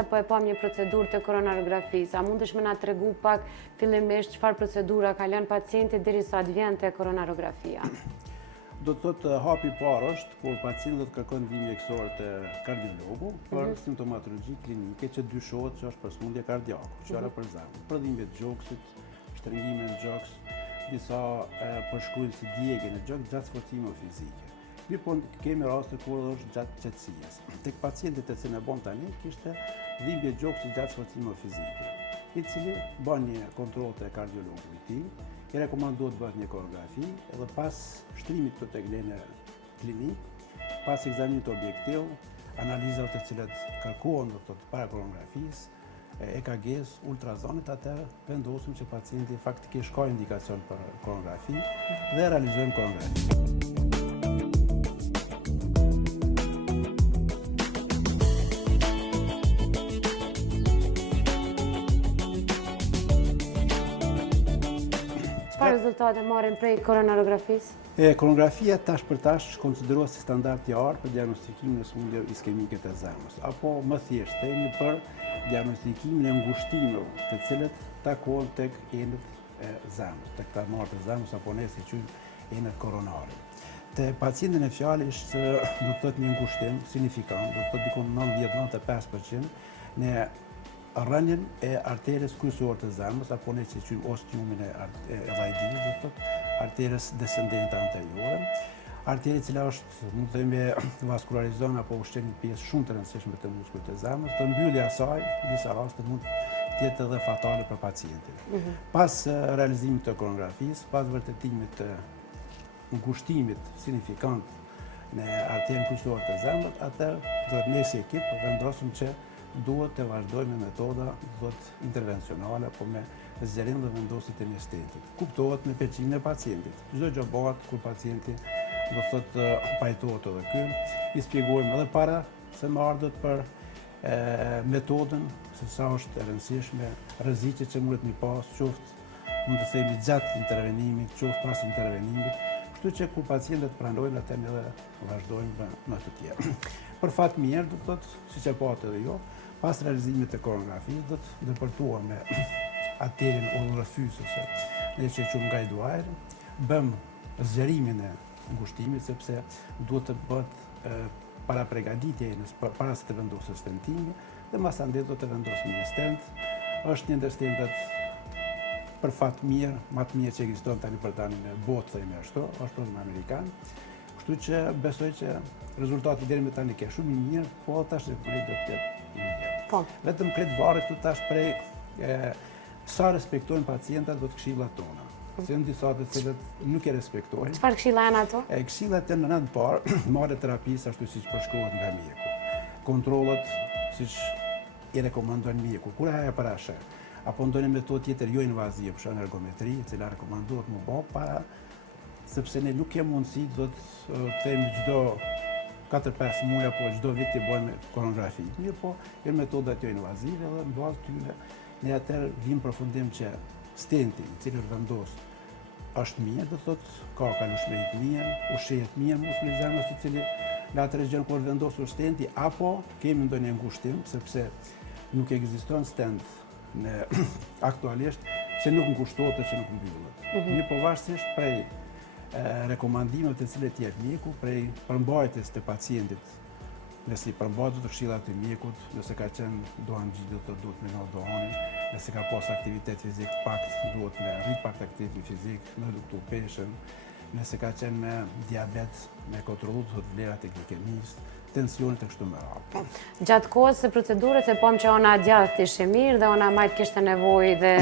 sapo e pam një procedurë të koronarografisë. A mundesh me na tregu pak fillimisht çfarë procedura ka lënë pacienti derisa të vjen te koronarografia? Do të thotë hapi i parë është kur pacienti do të kërkon ndihmë mjekësore te kardiologu për simptomatologji klinike që dyshohet që është për sëmundje kardiake, qara për zemrën, prodhime të gjoksit, shtrëngime në gjoks, disa përshkruajtësi djegje në gjok gjatë sforcimeve fizike. Mirë po kemi raste kur është gjatë qetësisë. Tek pacientit e cilën e bën tani kishte dhimbje gjoksit gjatë sforcimeve fizike, i cili bën një kontroll te kardiologu i tij. I rekomandohet bëhet një koronografi edhe pas shtrimit të tek në klinik, pas ekzaminit objektiv, analizave të cilat kërkohen do të thotë para koronografisë, EKG-s, ultrazonit, atë vendosim që pacienti faktikisht ka indikacion për koronografi dhe realizojmë koronografi. Çfarë rezultate marrin prej koronarografisë? Koronografia tash për tash konsiderohet si standard i artë për diagnostikimin e sëmundjeve iskemike të zemrës, apo më thjesht themi për diagnostikimin e ngushtimeve, të cilët takohen tek enët e zemrës, tek tarmarët e zemrës apo ne si quajmë enët koronare. Te pacientin e fjalës do të thotë një ngushtim signifikant, do të thotë diku 90-95% në rënjen e arterës kryesore të zemrës, apo ne që quajmë ostiumin e vajdinë, do të thotë arterës descendente anteriore, arterë e cila është, mund të themi, vaskularizon apo ushqen një pjesë shumë të rëndësishme të muskullit të zemrës, të mbyllja e saj, në disa raste mund të jetë edhe fatale për pacientin. Pas realizimit të koronografisë, pas vërtetimit të ngushtimit signifikant në arterën kryesore të zemrës, atë do të ne si ekip vendosim që duhet të vazhdojmë me metoda intervencionale apo me zgjerim dhe vendosit e anestetit. Kuptohet me përqimin e pacientit. Çdo gjë bëhet kur pacienti do thotë pajtohet edhe ky. I shpjegojmë edhe para se më ardhet për metodën, se sa është e rëndësishme, rreziqet që mund të pas, qoftë mund të themi gjatë intervenimit, qoftë pas intervenimit. Kështu që kur pacientët pranojnë atë ne vazhdojmë me të tjerë. Për fat mirë, do thotë, siç e patë edhe jo, pas realizimit të koronografisë do të depërtuar me arterien ulorofysuse, ne që quajmë guidewire, bëm zgjerimin e ngushtimit sepse duhet të bëhet para përgatitje para se të vendosë stentimi dhe masandej do të vendosim një stent. Është një ndër stentet për fat mirë, më të mirë që ekziston tani për tani në botë, themi ashtu, është prodhim amerikan. Kështu që besoj që rezultati deri më tani ka shumë i mirë, po tash do të jetë i mirë. Po. Vetëm këtë varet këtu tash prej sa respektojnë pacientat do të këshillat tona. Se në disa të cilët nuk e respektojnë. Çfarë këshilla janë ato? Këshillat janë në anë parë, marrë terapisë ashtu siç përshkruhet nga mjeku. Kontrollat siç i rekomandon mjeku, kur ajo parashe. Apo ndonjë metodë tjetër jo invazive, për shembull ergometri, e cila rekomandohet më bë para sepse ne nuk kemi mundësi do të themi çdo 4-5 muaj apo çdo vit të bëjmë koronografi. Mirë po, janë metodat jo invazive dhe në bazë tyre ne atëherë vim përfundim që stenti i cili vendos është mirë, do thotë ka kalushmëri të mirë, ushqehet mirë muskuli i zemrës i cili në atë region kur vendosur stenti, apo kemi ndonjë ngushtim, sepse nuk ekziston stent në aktualisht që nuk ngushtohet që nuk mbyllet. Mirë po varësisht prej rekomandimet të cilet jep mjeku, prej përmbajtjes të pacientit, nëse i përmbajt të këshillat e mjekut, nëse ka qenë doan gjithë duhet me ngall dohanin, nëse ka pas aktivitet fizik pak, duhet me rrit pak aktivitet fizik, me reduktu peshën, nëse ka qenë me diabet, me kontrollu të vlerat e glikemisë, tensionit e kështu me radhë. Gjatë kohës së procedurës e pam që ona djathtë ishte mirë dhe ona majt kishte nevojë dhe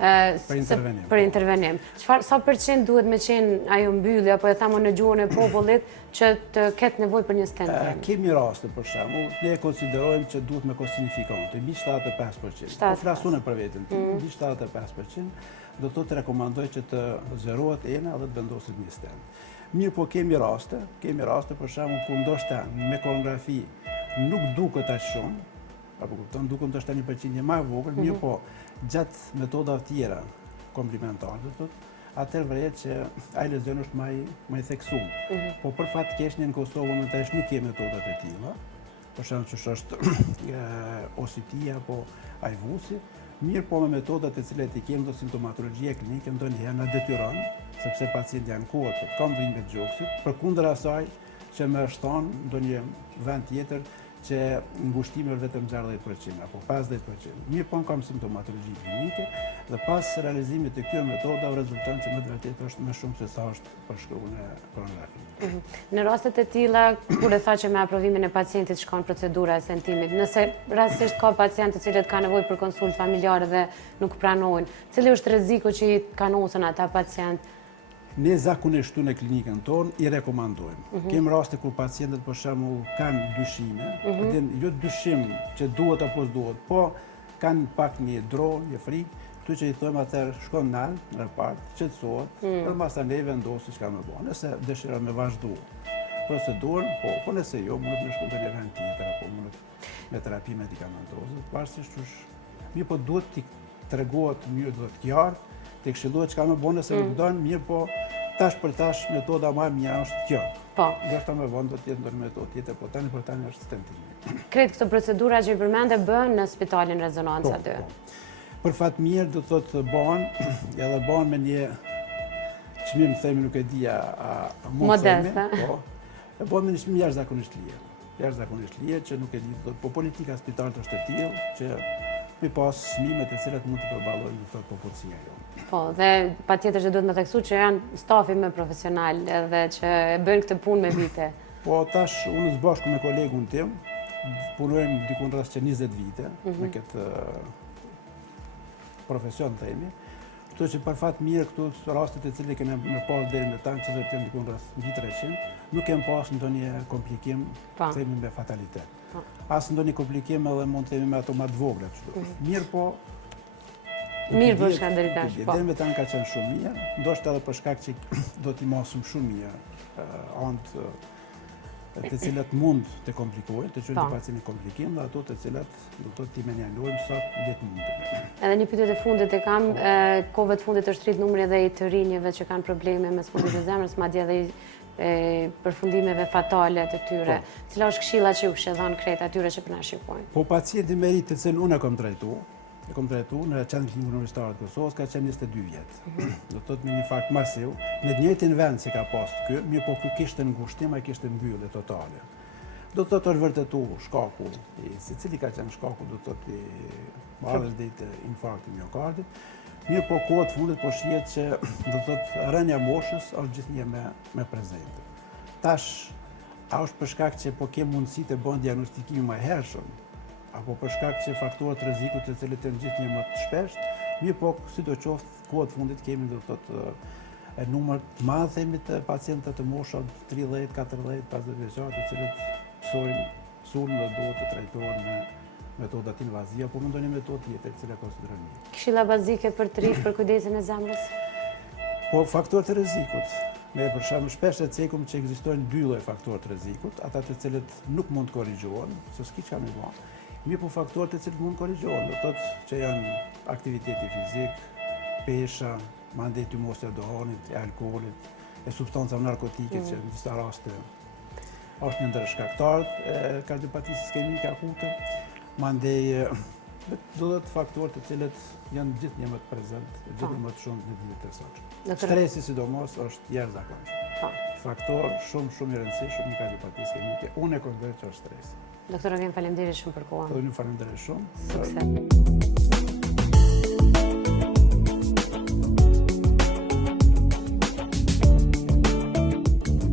për intervenim. Sa përqind duhet me qenë ajo mbyllje, apo e thamë në gjuhën e popullit, që të ketë nevojë për një stent? Kemi raste për shembull, ne konsiderojmë që duhet me kohë signifikante, mbi 75%. Po flasun për veten tim, mbi 75%, do të rekomandoj që të zërohet ena dhe të vendoset një stent. Mirë po kemi raste për shembull ku ndoshta me koronografi nuk duket aq shumë, apo kupton, duket ndoshta 1% më e vogël, mirë po gjatë metodave tjera komplementare, do thotë, atëherë vëret që ai lezion është më i theksuar. Po për fat keq në Kosovë momentalisht nuk kemi metodat e tilla, për shembull që është ositia apo ajvusi, mirë po me metodat e cilat i kemi do simptomatologjia klinike ndonjëherë na detyron, sepse pacienti janë kohët, kanë dhimbje të gjoksit, përkundër asaj që më shton ndonjë vend tjetër që ngushtimi është vetëm 60% apo 50%. Mirë po kam simptomatologji klinike dhe pas realizimit të këtyre metodave rezulton që më vërtet është më shumë se sa është përshkruar në korongrafi. Në rastet e tilla, kur e tha që me aprovimin e pacientit shkon procedura e sentimit, nëse rastisht ka pacientë të cilët kanë nevojë për konsultë familjare dhe nuk pranojnë, cili është rreziku që i kanosen ata pacientë? Ne zakonisht në klinikën tonë i rekomandojmë. Kemë raste kur pacientët për shembull kanë dyshime, jo dyshim që duhet apo s'duhet, po kanë pak një dron, një frikë, këtu që i thojmë atëherë shkon nal, në repart, qetësohet, për masa ne vendosi çka më bën. Nëse dëshiron me vazhdu procedurën, po nëse jo, mund të shkojë në një vend tjetër apo mund me terapi medikamentoze, pavarësisht mirë po duhet t'i tregohet mirë do të qartë, të këshillohet çka më bën nëse nuk don, mirë po tash për tash metoda më e mirë është kjo. Po. Ndoshta më vonë do të jetë ndonjë metodë tjetër, po tani për tani është stentimi. Kretë këto procedura që i përmende bëhen në spitalin Rezonanca 2. Për fat mirë do thotë bëhen, edhe bëhen me një çmim themi nuk e di a mund të themi, po. E bëhen me një çmim jashtëzakonisht lirë. Jashtëzakonisht lirë që nuk e di, po politika e spitalit është e tillë që mi pas çmimet e cilat mund të përballojnë këtë popullsia jonë. Po, dhe patjetër që duhet me theksu që janë stafi më profesional edhe që bëjnë këtë punë me vite. Po tash unë së bashku me kolegun tim punojmë dikun rreth 20 vite me këtë profesion themi. Kështu që për fat mirë këtu rastet e cilat kemi me pas deri në tani që do të jenë dikun rreth 300, nuk kemi pas ndonjë komplikim themi me fatalitet. As ndonjë komplikim edhe mund të themi me ato më të vogla kështu. Mirë po mirë për shkak deri tash. Deri me tani ka qenë shumë mirë, ndoshta edhe për shkak që do t'i mosëm shumë mirë anë të cilat mund të komplikojnë, të çojnë pacientin komplikim dhe ato të cilat do të t'i menjalojmë sa letë mund të. Edhe një pyetje të fundit e kam, kohëve të fundit është rrit numri edhe i të rinjeve që kanë probleme me smundjet e zemrës, madje edhe përfundimeve fatale të tyre. Cila është këshilla që ju kishte dhënë krejt atyre që po na shikojnë? Po pacienti me rit të cilën unë e kam trajtuar në Qendrën Klinike Universitare të Kosovës ka qenë 22 vjet. Do të thotë me një infarkt masiv, në të njëjtin vend si ka pas ky, mirë po ky kishte ngushtim, ai kishte mbyllje totale. Do të thotë është vërtetuar shkaku, secili ka qenë shkaku, do të thotë i marrës ditë infarkti miokardit. Mirë po kohët fundit po shihet që do të thotë rënja moshës është gjithnjë me prezente. Tash a është për shkak që po ke mundësi të bën diagnostikimin më hershëm, apo për shkak që faktorët rrezikut të cilët janë gjithnjë më të shpeshtë, mirë po sidoqoftë kohët fundit kemi do të thotë numër të madh themi të pacientëve të moshës 30, 40, 50 vjeçar të cilët mësojnë sulm dhe duhet të trajtohen me metodat invazive apo me ndonjë metodë tjetër e cila konsiderohen mirë. Këshilla bazike për të rinj për kujdesin e zemrës? Po faktorët e rrezikut. Ne për shembull shpesh e cekum që ekzistojnë dy lloj faktorë të rrezikut, ata të cilët nuk mund të korrigjohen, se s'ka çka më bën. Mirë po faktorët e cilët mund të korrigjohen, do thotë që janë aktiviteti fizik, pesha, mandej tymosja e dohanit, e alkoolit, e substancave narkotike që në disa raste është një ndër shkaktarët e kardiopatisë iskemike akute, mandej do të faktorët të cilët janë gjithnjë më të prezent, gjithnjë më të shumë në ditët e sotme. Stresi sidomos është jashtëzakonisht. Faktor shumë i rëndësishëm në kardiopatisë iskemike. Unë e konsideroj që është stresi. Doktor Eugen, faleminderit shumë për kohën. Unë faleminderoj shumë. Sukses.